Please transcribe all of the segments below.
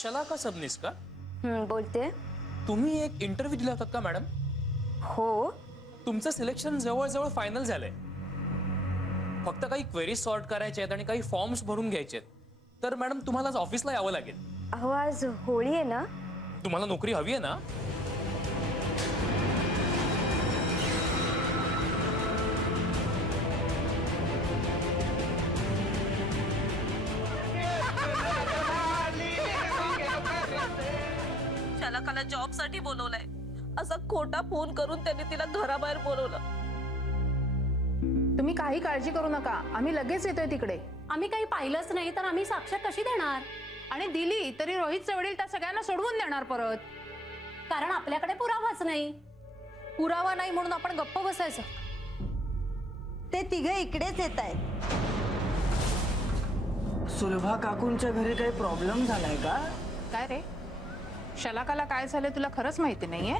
शलाका सबनीस का? बोलते. तुम्ही एक इंटरव्ह्यू दिला होता का मॅडम? हो. तुमचं सिलेक्शन जवळ फायनल झालंय. फक्त काही क्वेरीज सॉर्ट करायचे आहेत आणि काही फॉर्म्स भरून घ्यायचे आहेत. तर मॅडम तुम्हाला आज ऑफिसला यावं लागेल. अहो आज होळी आहे ना. तुम्हाला नोकरी हवी आहे ना? शलाकाला जॉब साठी बोलवलंय. असा खोटा फोन करून त्यांनी तिला घराबाहेर बोलवलं. तुम्ही काही काळजी करू नका, आम्ही लगेच येतोय तिकडे. आम्ही काही पाहिलंच नाही तर आम्ही साक्ष कशी देणार? आणि दिली तरी रोहितचे वडील त्या सगळ्यांना सोडवून देणार परत. कारण आपल्याकडे पुरावाच नाही. पुरावा नाही म्हणून आपण गप्प बसायचं? ते तिघे इकडेच येत आहेत. सुलभा काकूंच्या घरी काही प्रॉब्लेम झालाय का? काय रे, शलाकाला काय झालं तुला खरंच माहिती नाहीये?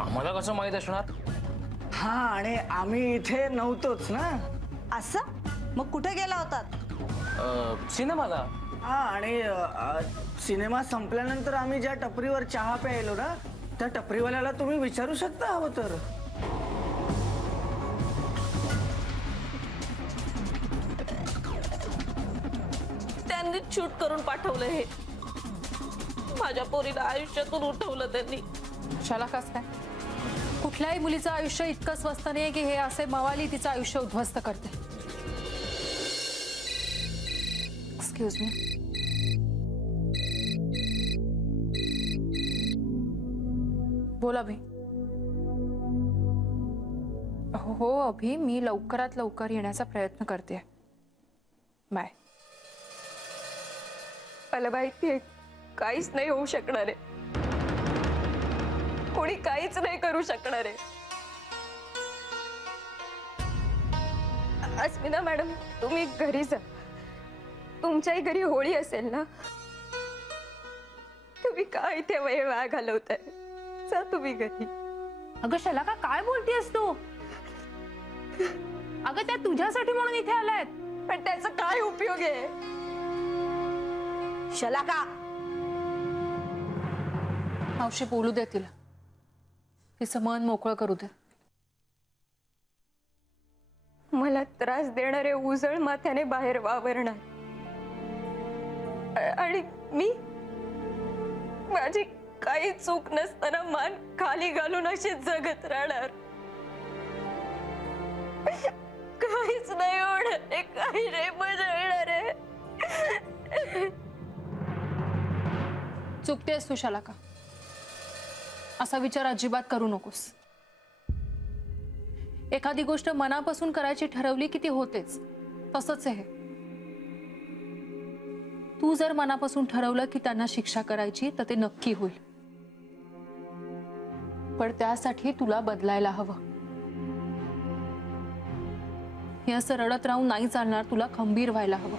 आम्हाला कसं माहित असणार? हा, आणि आम्ही इथे नव्हतोच ना. असं मग कुठे गेला होतात? सिनेमाला. हा, आणि सिनेमा संपल्यानंतर आम्ही ज्या टपरीवर चहा प्यायलो ना, त्या टपरीवाल्याला तुम्ही विचारू शकता हवं तर. त्यांनी शूट करून पाठवलं. हे माझ्या पोरीला आयुष्यातून उठवलं त्यांनी. शलाकाच काय, कुठल्याही मुलीचं आयुष्य इतकं स्वस्त नाही की हे असे मवाली तिचं आयुष्य उद्ध्वस्त करते. Excuse me. बोला अभि. हो अभि, मी लवकरात लवकर येण्याचा प्रयत्न करते. बाय. मला माहितीये काहीच नाही होऊ शकणार आहे. कोणी काहीच नाही करू शकणार आहे. अस्मिता मॅडम, तुम्ही घरी जा. तुमच्याही घरी होळी असेल ना. तुम्ही काय इथे वेळ वाया घालवताय? जा तुम्ही घरी. अगं शलाका, काय बोलतेस तू? अगं त्या तुझ्यासाठी म्हणून इथे आल्यात. पण त्याचा काय उपयोग आहे? शलाका, मावशी बोलू दे तिला. तिचं मन मोकळं करू दे. मला त्रास देणारे उजळ माथ्याने बाहेर वावरणार आणि मी माझी काही चूक नसताना मान खाली घालून अशी जगत राहणार. काहीच नाही होणार आहे, काही नाही बदलणार आहे. चुकतेस तू शलाका. असा विचार अजिबात करू नकोस. एखादी गोष्ट मनापासून करायची ठरवली की ती होतेच. तसंच आहे. तू जर मनापासून ठरवलं की त्यांना शिक्षा करायची तर ते नक्की होईल. पण त्यासाठी तुला बदलायला हवं. हे असं रडत राहून नाही चालणार. तुला खंबीर व्हायला हवं.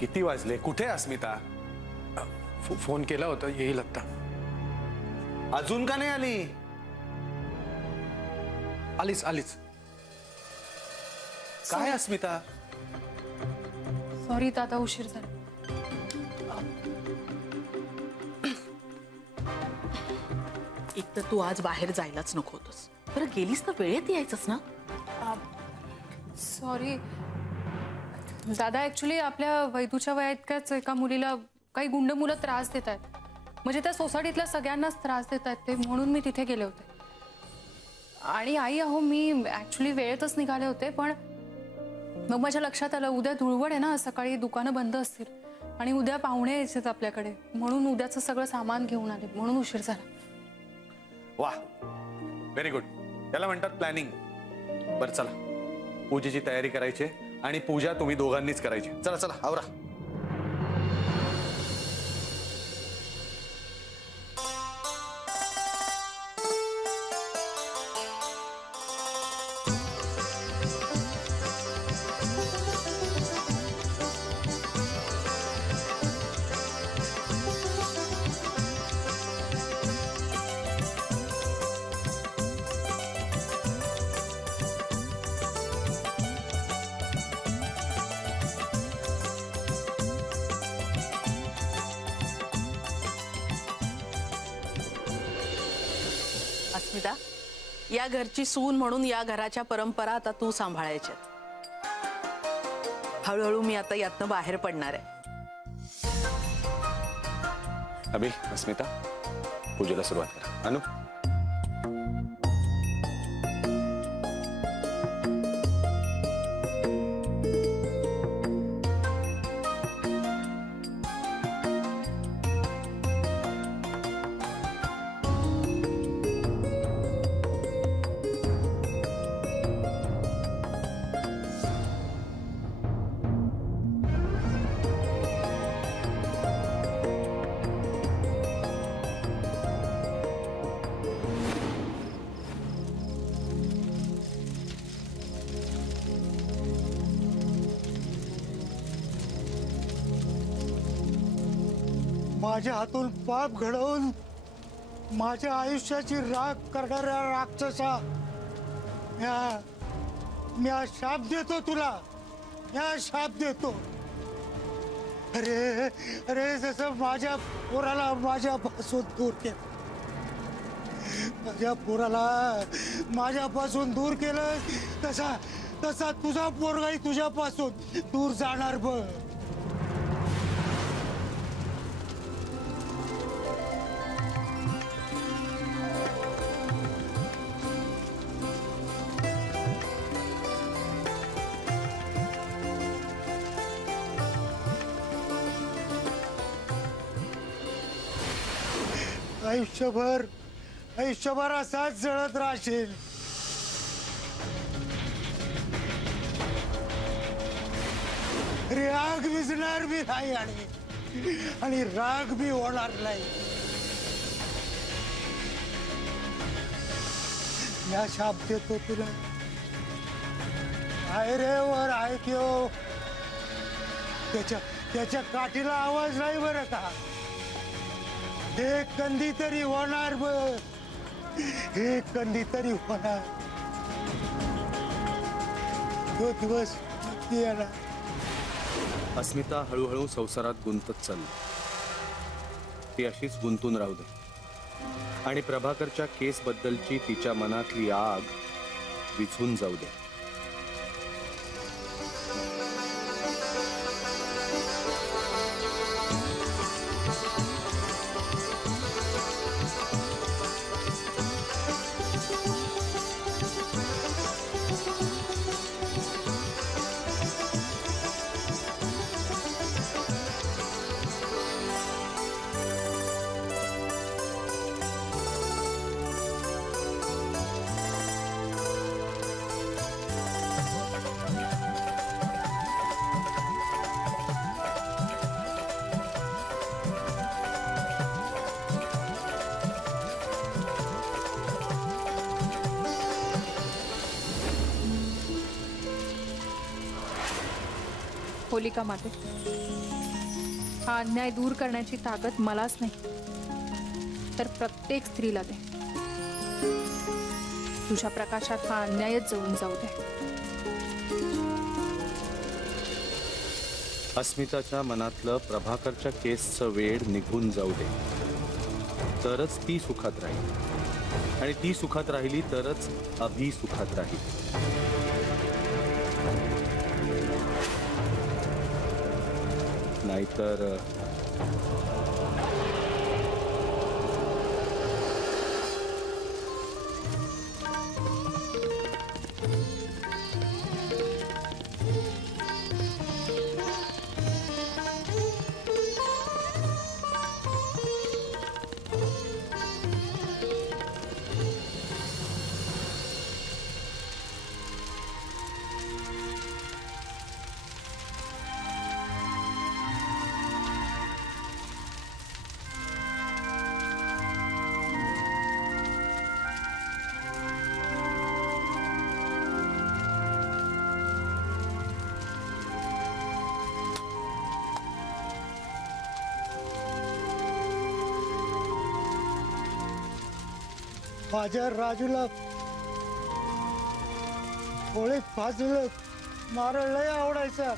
किती वाजले? कुठे अस्मिता? फोन केला होता, येईल आता. अजून का नाही आली? आलीच आलीच. काय अस्मिता? सॉरी दादा, उशीर झाला. एक तर तू आज बाहेर जायलाच नको होतस. बरं गेलीस तर वेळेत यायचंच ना. सॉरी दादा, ऍक्च्युली आपल्या वैदूच्या वयातल्याच एका मुलीला काही गुंड मुलं त्रास देत आहेत. म्हणजे त्या सोसायटीतल्या सगळ्यांनाच त्रास देत आहेत ते, म्हणून मी तिथे गेले होते. आणि आई, अहो मी ऍक्च्युली वेळेतच निघाले होते. पण मग माझ्या लक्षात आलं उद्या धुळवड आहे ना, सकाळी दुकानं बंद असतील आणि उद्या पाहुणे यायचे आपल्याकडे, म्हणून उद्याचं सगळं सामान घेऊन आले, म्हणून उशीर झाला. वाह, व्हेरी गुड. त्याला म्हणतात प्लॅनिंग. बरं चला, पूजेची तयारी करायची आणि पूजा तुम्ही दोघांनीच करायची. चला चला आवरा. अस्मिता, या घरची सून म्हणून या घराच्या परंपरा आता तू सांभाळायच्या. हळूहळू मी आता यातनं बाहेर पडणार आहे. अभि, अस्मिता, पूजेला सुरुवात करा. अनु. माझ्या हातून पाप घडवून माझ्या आयुष्याची राख करणाऱ्या राक्षसा, मी शाप देतो तुला, शाप देतो. अरे अरे, जसं माझ्या पोराला माझ्यापासून दूर केलं, माझ्या पोराला माझ्यापासून दूर केलं, तसा तसा तुझा पोरगाही तुझ्यापासून दूर जाणार बघ. आयुष्यभर असाच जळत राहशील. राग विझणार बी नाही आणि राग बी होणार नाही. या शाप देतो तुला. आहे रे वर आहे किंवा त्याच्या काठीला आवाज नाही बरं का. एक कंदी तरी होणार बघ, एक कंदी तरी होणार. तो दिवस नक्की येणार. अस्मिता हळूहळू संसारात गुंतत चालली. ती अशीच गुंतून राहू दे आणि प्रभाकरच्या केस बद्दलची तिच्या मनातली आग विझून जाऊ दे. होलिका माते, हा अन्याय दूर करण्याची ताकद मलाच नाही तर प्रत्येक स्त्रीला दे. तुझ्या प्रकाशात हा अन्यायच जळून जाऊ दे. अस्मिताच्या मनातलं प्रभाकरच्या केसचं वेड निघून जाऊ दे, तरच ती सुखात राहील आणि ती सुखात राहिली तरच अभि सुखात राहील. नाहीतर माझ्या राजूला होळीत भाजलेलं नारळ लय आवडायचा,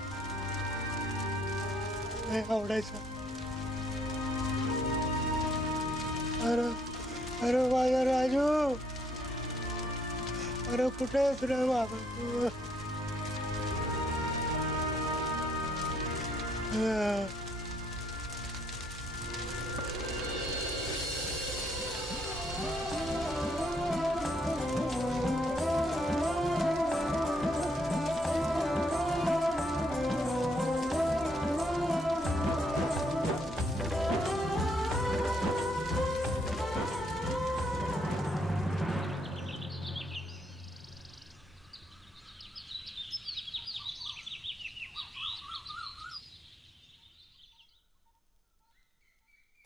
लय आवडायचा. अरे माझा राजू, अरे कुठे आहेस रे बाबा तू?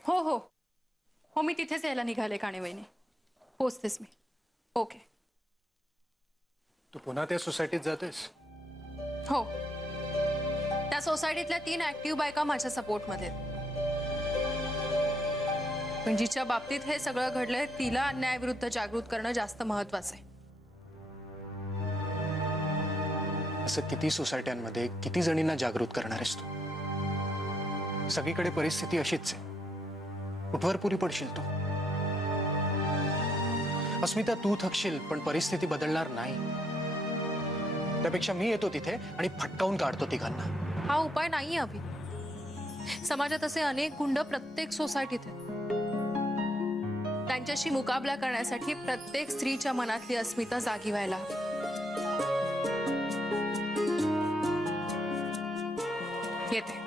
हो हो हो, मी तिथेच यायला निघाले काणे वहिनी. पोचतेस मी. ओके. तू पुन्हा त्या सोसायटीत जातेस? हो, त्या सोसायटीतल्या 3 ऍक्टिव्ह बायका माझ्या सपोर्टमध्ये आहेत. पण जिच्या बाबतीत हे सगळं घडलंय तिला अन्यायाविरुद्ध जागृत करणं जास्त महत्वाचं आहे. असं किती सोसायट्यांमध्ये किती जणींना जागृत करणार आहेस तू? सगळीकडे परिस्थिती अशीच आहे. कुठवर पुरी पडशील तू? अस्मिता, तू थकशील पण परिस्थिती बदलणार नाही. त्यापेक्षा मी येतो तिथे आणि फटकावून काढतो तिघांना. हा उपाय नाही अभि. समाजात असे अनेक गुंड प्रत्येक सोसायटीत आहेत. त्यांच्याशी मुकाबला करण्यासाठी प्रत्येक स्त्रीच्या मनातली अस्मिता जागी व्हायला हवी. येते.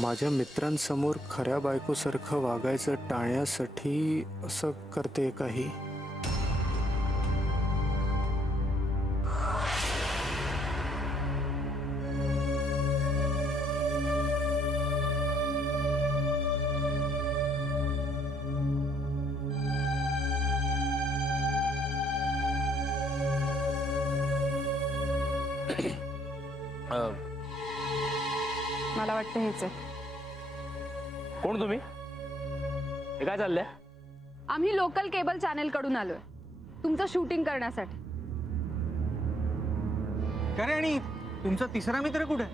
माझ्या मित्रांसमोर खऱ्या बायकोसारखं वागायचं टाळण्यासाठी असं करते काही. मला वाटतं हेच आहे. कोण तुम्ही? हे काय चाललंय? आम्ही लोकल केबल चॅनेल कडून आलोय तुमचं शूटिंग करण्यासाठी. खरे, आणि तुमचा तिसरा मित्र कुठे?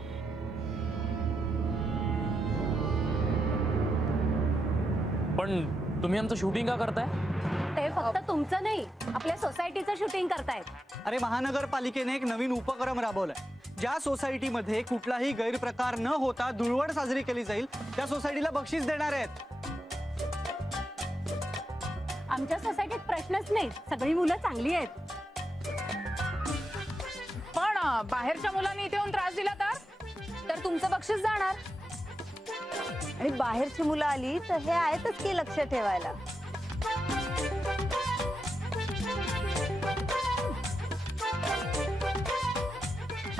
पण तुम्ही आमचं शूटिंग का करताय? ते फक्त तुमचं नाही, आपल्या सोसायटीचं शूटिंग करतायत. अरे, महानगरपालिकेने एक नवीन उपक्रम राबवलाय. ज्या सोसायटीमध्ये कुठलाही गैरप्रकार न होता धुळवड साजरी केली जाईल त्या सोसायटीला बक्षीस देणार आहेत. आमच्या सोसायटीत प्रश्नच नाही, सगळी मुलं चांगली आहेत. पण बाहेरच्या मुलांनी इथे येऊन त्रास दिला तर तुमचं बक्षीस जाणार. आणि बाहेरची मुलं आली तर हे आहेतच की लक्ष ठेवायला.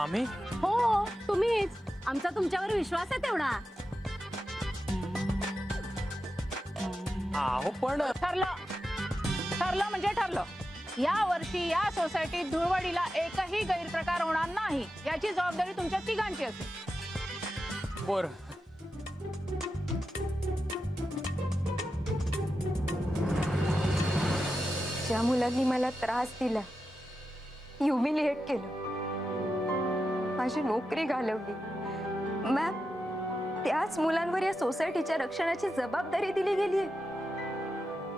आम्ही? हो, तुम्हीच. आमचा तुमच्यावर विश्वास आहे तेवढा. आहो, पण ठरलं म्हणजे ठरलं. या वर्षी या सोसायटीत धुळवडीला एकही गैरप्रकार होणार नाही याची जबाबदारी तुमच्या तिघांची असेल. बर. ज्या मुलांनी मला त्रास दिला, ह्युमिलिएट केलं, माझी नोकरी घालवली, मॅम, त्याच मुलांवर या सोसायटीच्या रक्षणाची जबाबदारी दिली गेली.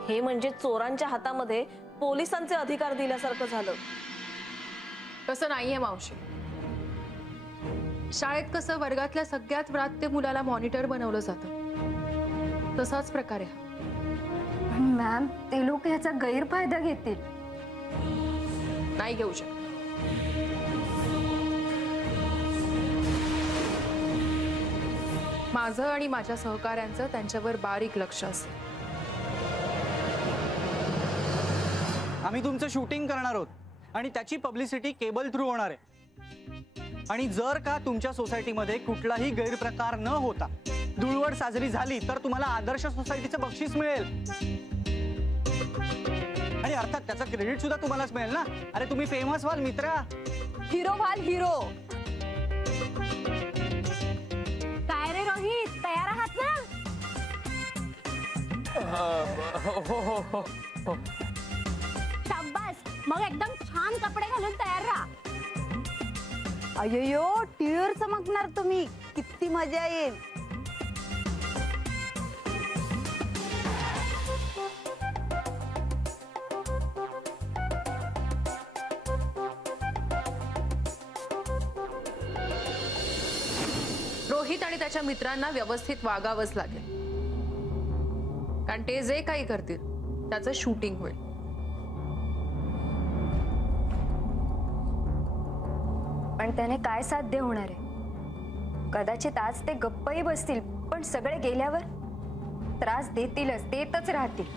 हे म्हणजे चोरांच्या हातामध्ये पोलिसांचे अधिकार दिल्यासारखं झालं. तसं नाहीये मावशी. शाळेत कसं वर्गातल्या सगळ्यात व्रात्य मुलाला मॉनिटर बनवलं जातं, तसाच प्रकार आहे. मॅम, ते लोक याचा गैरफायदा घेतील. नाही घेऊ शकत. माझं आणि माझ्या सहकाऱ्यांचं त्यांच्यावर बारीक लक्ष असेल. आम्ही तुमचं शूटिंग करणार आहोत आणि त्याची पब्लिसिटी केबल थ्रू होणार आहे. आणि जर का तुमच्या सोसायटीमध्ये कुठलाही गैरप्रकार न होता धुळवड साजरी झाली तर तुम्हाला आदर्श सोसायटीचं बक्षीस मिळेल. आणि अर्थात त्याचं क्रेडिट सुद्धा तुम्हालाच मिळेल ना. अरे, तुम्ही फेमस व्हाल मित्रा. हिरो व्हाल, हिरो. काय रे रोहित, तयार आहात ना? हो. शाबास. मग एकदम छान कपडे घालून तयार राहा. अय्यो टिळर चमकणार तुम्ही, किती मजा येईल. रोहित आणि त्याच्या मित्रांना व्यवस्थित वागावंच लागेल, कारण ते जे काही करतील त्याचं शूटिंग होईल. पण त्याने काय साध्य होणार आहे? कदाचित आज ते गप्पही बसतील, पण सगळे गेल्यावर त्रास देतीलच, देतच राहतील.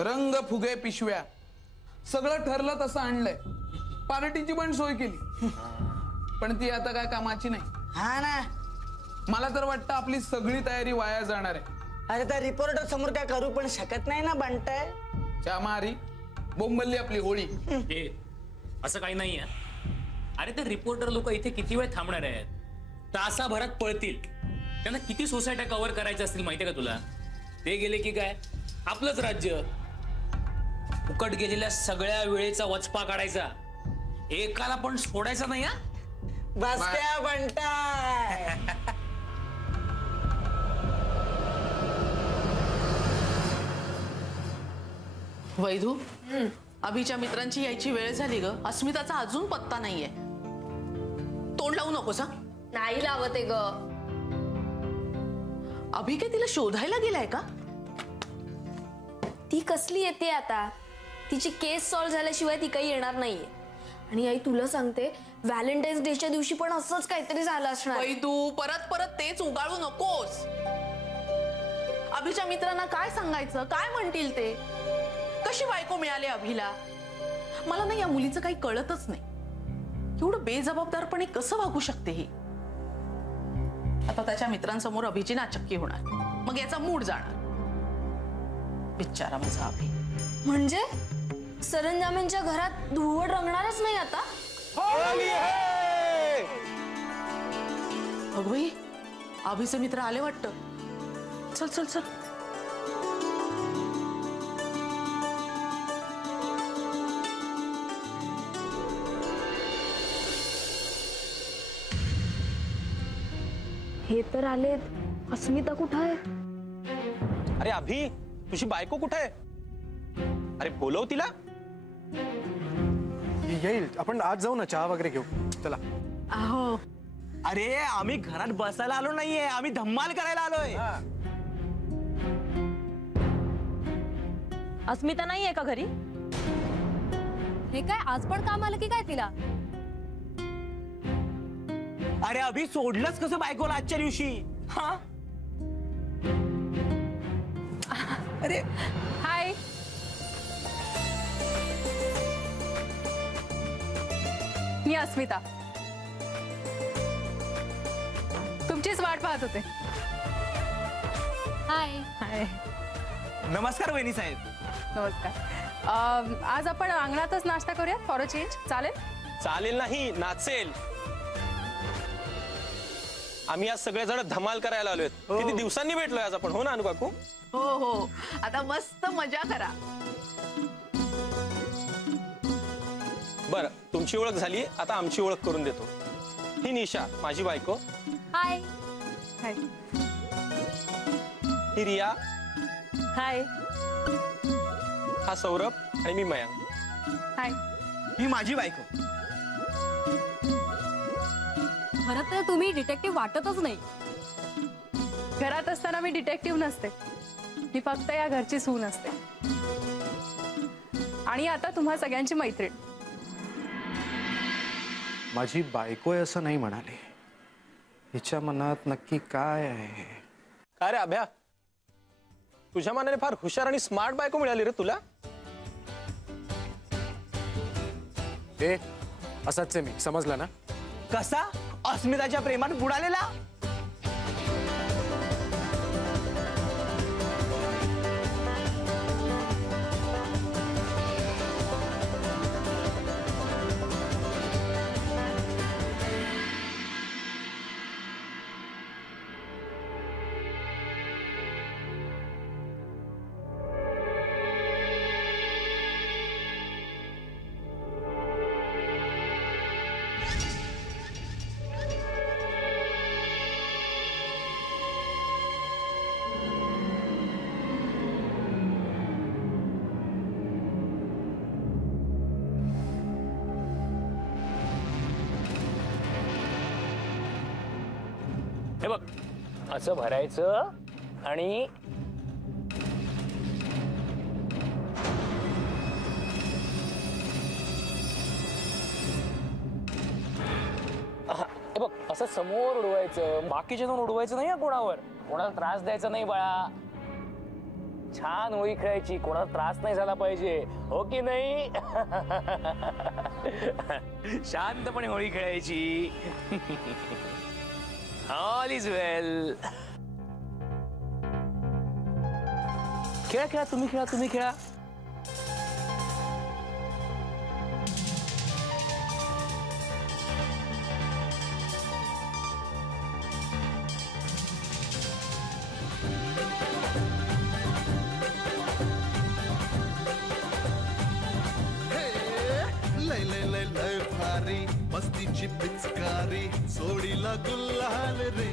रंग फुगे पिशव्या सगळं ठरलं तसं आणलंय. पार्टीची पण सोय केली, पण ती आता काय कामाची नाही. हा ना, मला तर वाटतं आपली सगळी तयारी वाया जाणार आहे. अरे त्या रिपोर्टर समोर काय करू पण शकत नाही ना बंटाय. चामारी बोंबल्ली आपली होळी. असं काही नाही आहे. अरे ते रिपोर्टर लोक इथे किती वेळ थांबणार आहेत? तासाभरात पळतील. त्यांना किती सोसायट्या कव्हर करायच्या असतील माहितीये का तुला? ते गेले की काय आपलंच राज्य. फुकट गेलेल्या सगळ्या वेळेचा वचपा काढायचा, एकाला पण सोडायचा नाही. हा बस क्या बंटाय. वैधू, अभिच्या मित्रांची यायची वेळ झाली ग. अस्मिताचा अजून पत्ता नाहीये. तोंड लावू नकोस. नाही लावते ग. अभि काय तिला शोधायला गेलाय का? ती कसली येते आता? तिची केस सॉल्व्ह झाल्याशिवाय ती काही येणार नाहीये. आणि आई तुला सांगते, व्हॅलेंटाईन्स डेच्या दिवशी पण असंच काहीतरी झालं असणार. वैधू, परत परत तेच उगाळू नकोस. अभिच्या मित्रांना काय सांगायचं? काय म्हणतील ते? कशी बायको मिळाली अभिला? मला ना या मुलीचं काही कळतच नाही. एवढं बेजबाबदारपणे कसं वागू शकते ही? आता त्याच्या मित्रांसमोर अभिची नाचक्की होणार, मग याचा मूड जाणार. बिचारा माझा अभि. म्हणजे सरंजामेंच्या घरात धुळवट रंगणारच नाही आता? अगं अभिचे मित्र आले वाटतं. चल चल चल. हे तर आलेत. अस्मिता कुठं आहे? अरे अभि, तुझी बायको कुठे आहे? अरे बोलव तिला. येईल, आपण आज जाऊ ना, चहा वगैरे घेऊ. चला. अहो अरे आम्ही घरात बसायला आलो नाहीये, आम्ही धम्माल करायला आलोय. अस्मिता नाहीये का घरी? हे काय आज पण काम आलं की काय तिला? अरे अभि, सोडलंच कसं बायकोला आजच्या दिवशी? हा अरे हाय. मी अस्मिता, तुमचीच वाट पाहत होते. हाय हाय. नमस्कार वहिनी साहेब. नमस्कार. आज आपण अंगणातच नाश्ता करूया फॉर अ चेंज. चालेल? चालेल नाही, नाचेल. आम्ही आज सगळेजण धमाल करायला आलोय. किती दिवसांनी भेटलोय आज आपण. हो ना अनु काकू? हो हो, आता मस्त मजा करा. बर, तुमची ओळख झाली, आता आमची ओळख करून देतो. ही निशा, माझी बायको. हाय. हाय. ही रिया. हाय. हा सौरभ आणि मी मयांक. हाय. ही माझी बायको. खरं तर तुम्ही डिटेक्टिव्ह वाटतच नाही. घरात असताना मी डिटेक्टिव्ह नसते, मी फक्त या घरची सून असते. आणि आता तुम्हा सगळ्यांची मैत्रीण. माझी बायको आहे असं नाही म्हणाले. हिच्या मनात नक्की काय आहे? काय रे अभ्या, तुझ्या मनाने फार हुशार आणि स्मार्ट बायको मिळाली रे तुला. असाच आहे मी, समजला ना? कसा? अस्मिताच्या प्रेमात बुडालेला. बघ असं भरायचं आणि हे बघ असं समोर उडवायचं, बाकीचे जाऊन उडवायचं नाही कोणावर, कोणाला त्रास द्यायचा नाही बाळा. छान होळी खेळायची, कोणाला त्रास नाही झाला पाहिजे, हो की नाही? शांतपणे होळी खेळायची. ऑल इज वेल. खेळा खेळा, तुम्ही खेळा, तुम्ही खेळा. मस्तीची पिचकारी सोडीला गुल्हाल रे.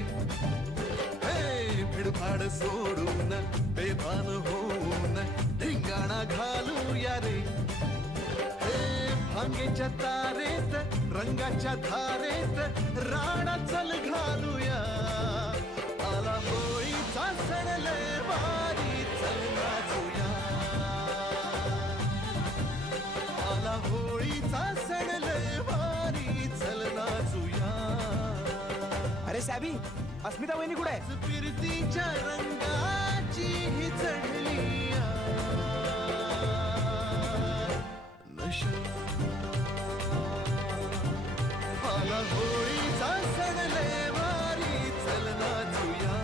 हे भिडभाड सोडून बेभान होऊन धिंगाणा घालूया रे. हे भांगेच्या तारेत रंगाच्या धारेत राणा चल घालूया. आला होळीचा सण लय भारी चल नाचूया. आला होळीचा सण लय भारी चल नाचूया. अरे सॅबी, अस्मिता वहिनी कुठे आहे? फिरतीच्या रंगाची ही चढली नशा. आला होळीचा सण लय भारी चल नाचूया.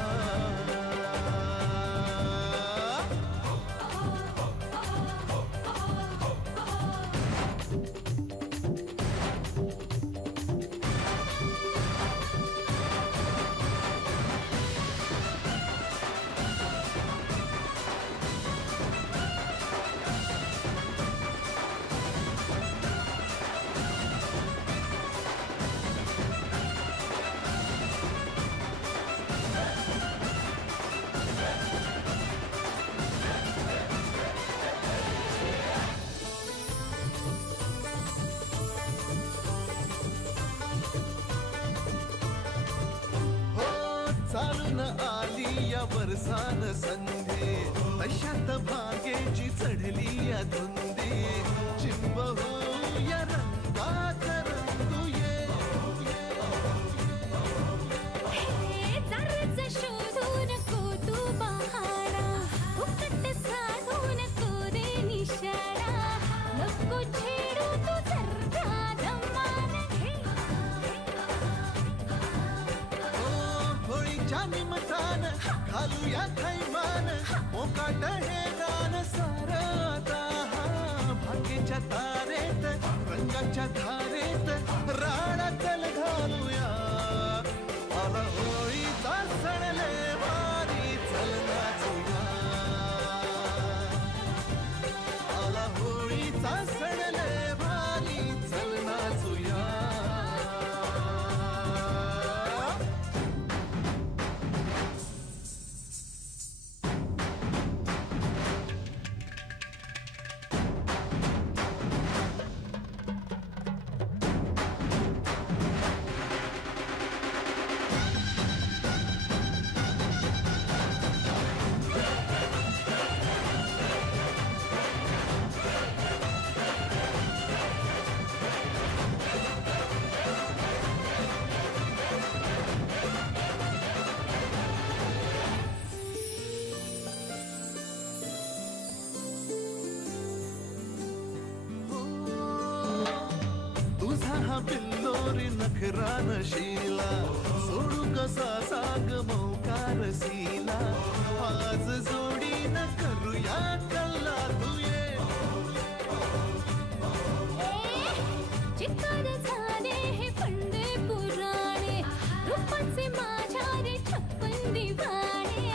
चालून आली या वर्षान संधे तशात भागेची चढली या धुंदी. चिंब होऊया रंगात रंगूये. शोधू नको तू बहारा, फुकट साधू नको रे निशाळा. नको छेडू तू जरा धमाल घे. होळीच्या निमतान घालूया थैमान मोकाट हे रान सारता. भाग्याच्या तारेत रंगाच्या धारेत राणा चल घालूया. आला होळीचा सण लय भारी चल नाचूया. आला होळीचा सण लय भारी चल नाचूया. बिल्लोरी नखरान शीला सोडू कसा साग मौकार सीला. आज जोडीन करूया कल्ला तुये. चित्तर झाले हे फंडे पुराणे, रूपाचे माझ्या रे छप्पन दिवाणे.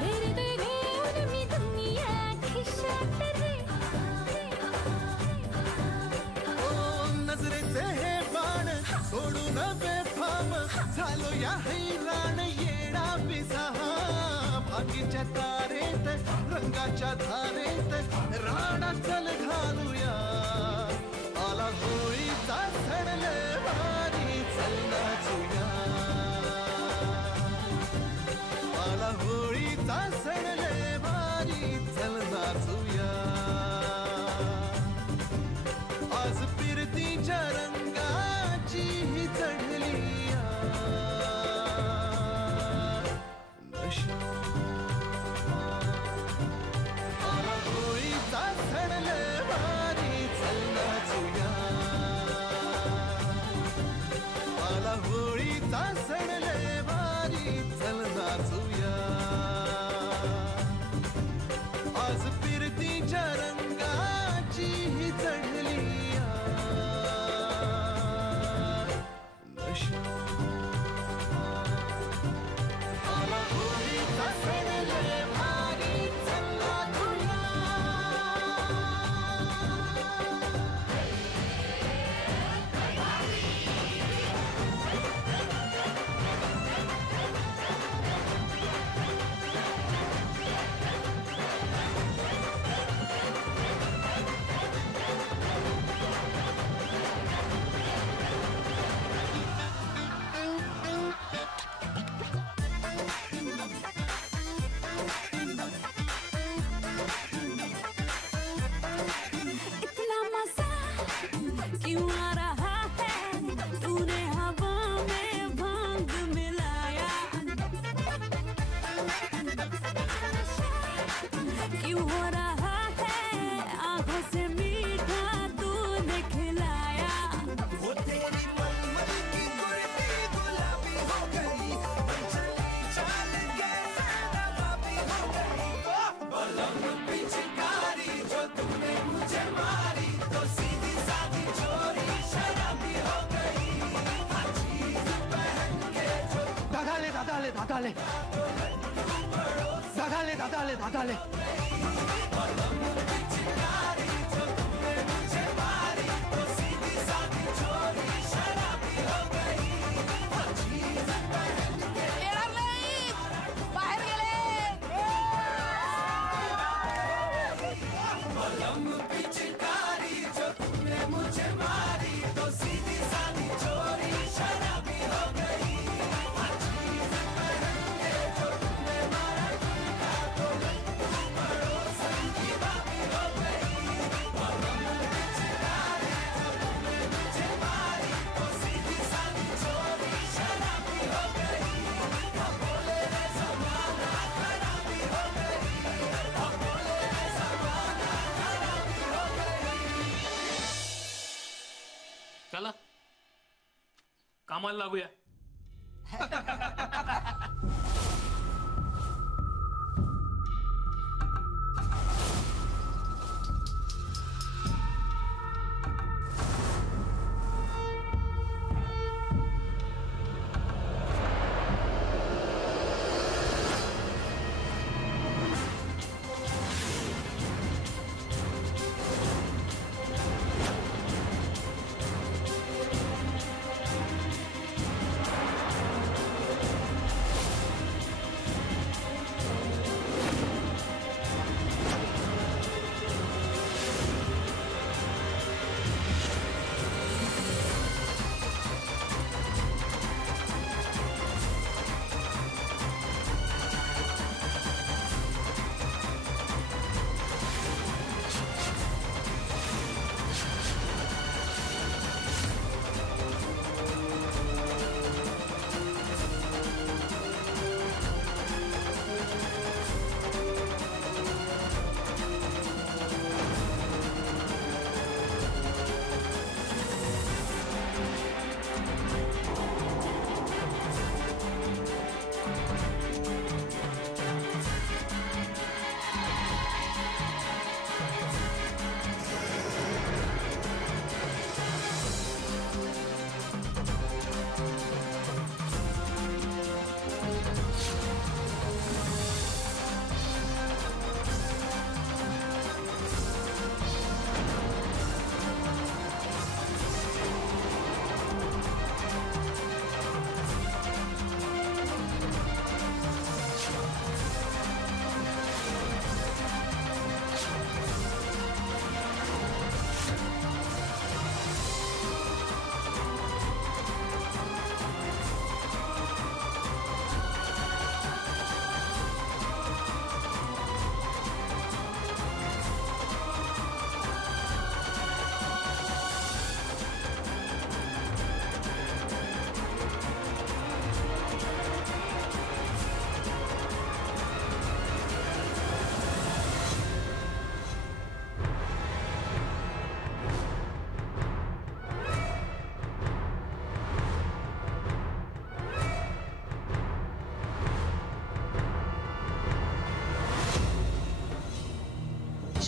फिरते घेऊन मी दुनिया खिशात रे. नजरेचे हे बाण सोडून बेफाम झालो या हैराण येडा पिसाहा. भागीच्या तारेत रंगाच्या धारेत राणा चल घालूया. आला होळीचा सण लय भारी चल नाचूया. हो रहा है आंखों से मीठा तूने खिलाया वो तेरी मलमल की कुर्ती गुलाबी हो गई चली चाल के सदाबी हो गई बलम पिचकारी जो तुमने मुझे मारी तो सीधी सादी चोरी शराबी हो गई चीज पहन के जो दादा ले दादा ले दादा ले दादा ले दादा ले दादा ले बाहेर गेले पिचकारी जो तुमने मुझे मारी तो सीधी सादी चोरी शराबी हो गई चीज पहन के जो तुमने मारा ठुमका तो पड़ोसन की बाबी हो गई पिचकारी जो तुमने मुझे मारी तो सीधी सादी चोरी शराबी हो गई बोले रे जमाना खराबी हो गई बोले रे जमाना खराबी हो गई चला कामाला लागूया.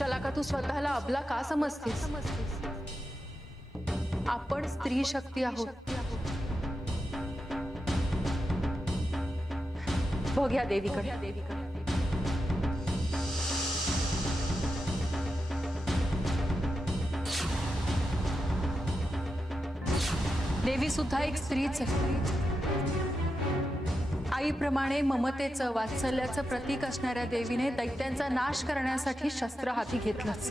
शलाका, तू स्वतःला अबला का समजतेस? आपण स्त्री शक्ती आहोत. बघ या देवीकडे. देवी सुद्धा एक स्त्रीच आहे. आईप्रमाणे ममतेचं वात्सल्याचं प्रतीक असणाऱ्या देवीने दैत्यांचा नाश करण्यासाठी शस्त्र हाती घेतलंच.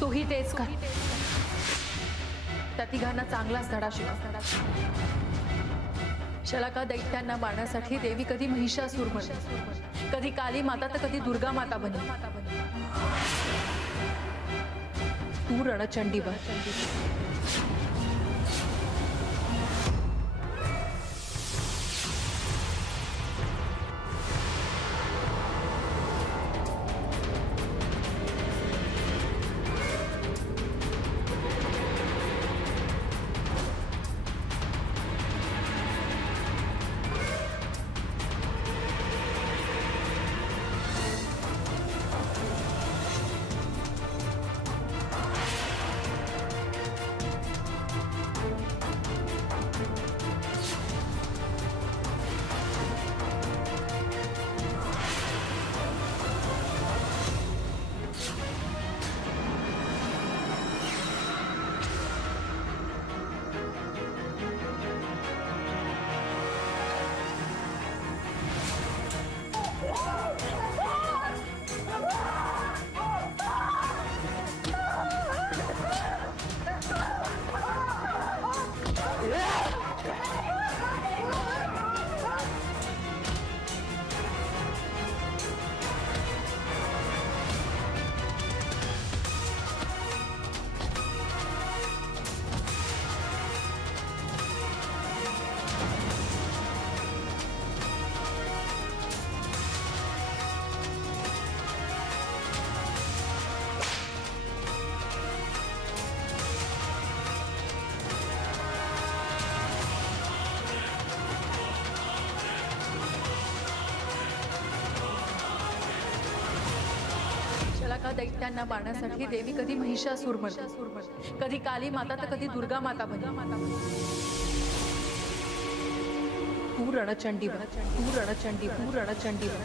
तूही तेच कर. त्या तिघांना चांगलाच धडा शिकव. शलाका, दैत्यांना मारण्यासाठी देवी कधी महिषासूर बने, कधी काली माता तर कधी दुर्गा माता बने. तू रणचंडी बन. दैत्यांना मारण्यासाठी देवी कधी महिषासूर बनते, कधी काली माता तर कधी दुर्गा माता बनते. तू रणचंडी बन, तू रणचंडी, तू रणचंडी बन.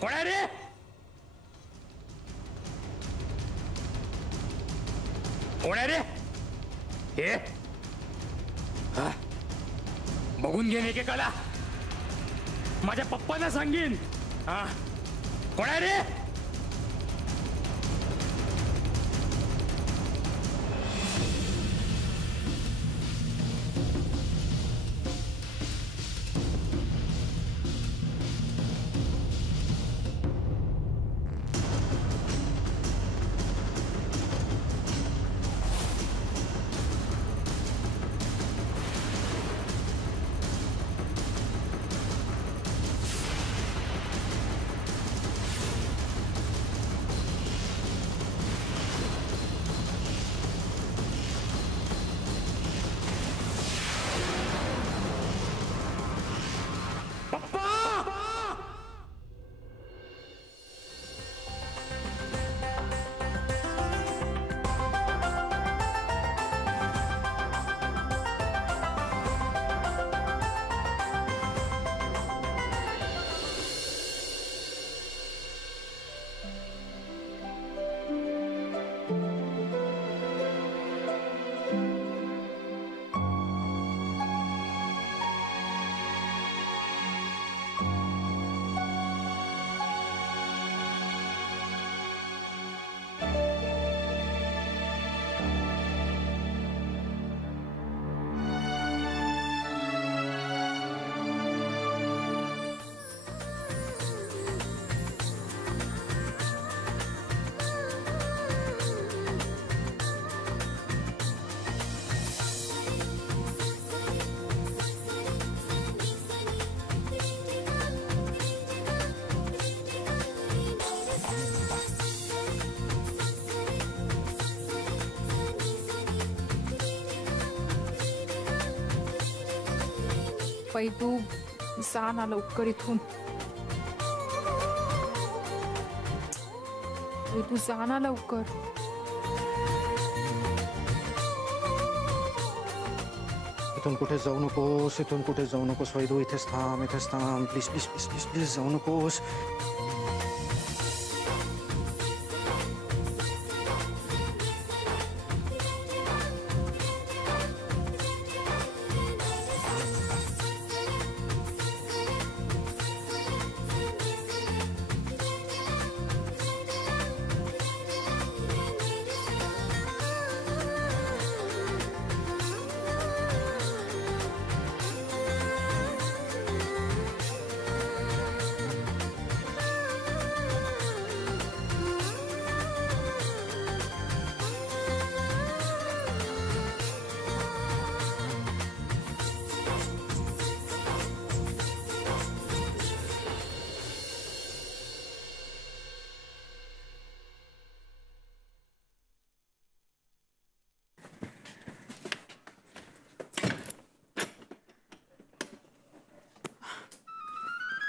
कोण आहे रे? कोण आहे रे? हे हा? बघून घेणे की कला माझ्या पप्पांना सांगीन. हा कोण आहे रे? पैतू जा ना लवकर इथून. पैतू जा ना लवकर. इथून कुठे जाऊ नकोस, इथून कुठे जाऊ नकोस वैदू. इथेच थांब, इथेच थांब. Please please please please please जाऊ नकोस.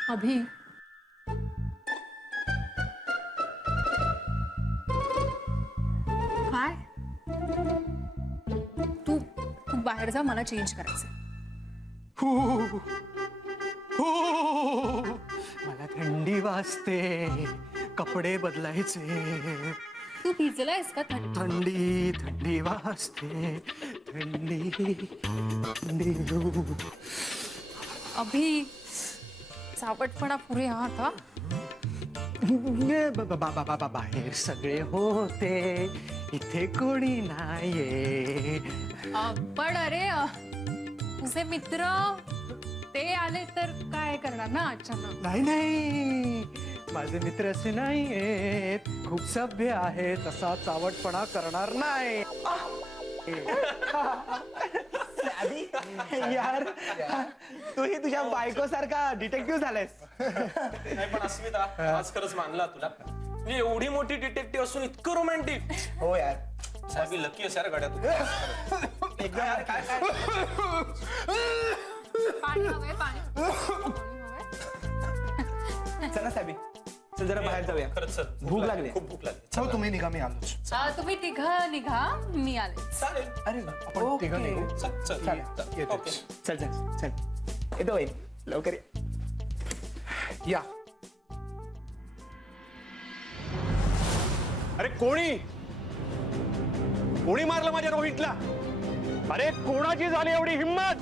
अभि, काय? तू तू बाहेर जा, मला चेंज करायचं. मला थंडी वाजते, कपडे बदलायचे. तू भिजलायस का थंडी थंडी वाजते, थंडी थंडी. अभि, सावटपणा पुरे हा आता. बाहेर सगळे होते, इथे कोणी नाहीये. पण अरे तुझे मित्र ते आले तर काय करणार ना अचानक. नाही नाही, माझे मित्र असे नाहीयेत, खूप सभ्य आहेत, तसा चावटपणा करणार नाही. यार तू ही तुझ्या बायको सारखा डिटेक्टिव्ह झालायस. नाही पण अस्मिता, आज खरंच मानला तुला. म्हणजे एवढी मोठी डिटेक्टिव्ह असून इतकं रोमॅन्टिक. हो यार, साहेबी लकी असा रे गड्या तू. एकदा यार काय पाणी हवंय, पाणी. चला साहेबी, चल जरा बाहेर जाऊया. खरंच सर, भूक लागली. खूप भूक लागली. हो तुम्ही निघा, मी आलोच. तुम्ही तिघं निघा, मी आले. चालेल. अरे आपण तिघं निघू. चल चल येतो. ओके. चल चल चल, येतो बाई, लवकर या. अरे कोणी कोणी मारलं माझ्या रोहितला? अरे कोणाची झाली एवढी हिम्मत?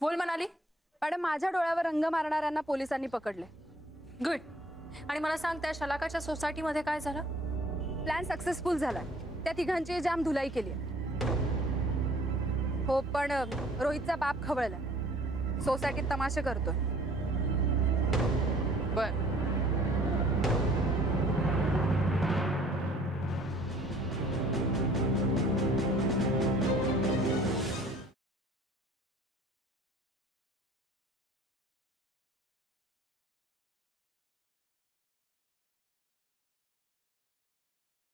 बोल म्हणाली. पण माझ्या डोळ्यावर रंग मारणाऱ्यांना पोलिसांनी पकडले. गुड. आणि मला सांग, त्या शलाकाच्या सोसायटीमध्ये काय झालं? प्लॅन सक्सेसफुल झाला. त्या तिघांची जाम धुलाई केली. हो, पण रोहितचा बाप खवळला. सोसायटीत तमाशे करतोय.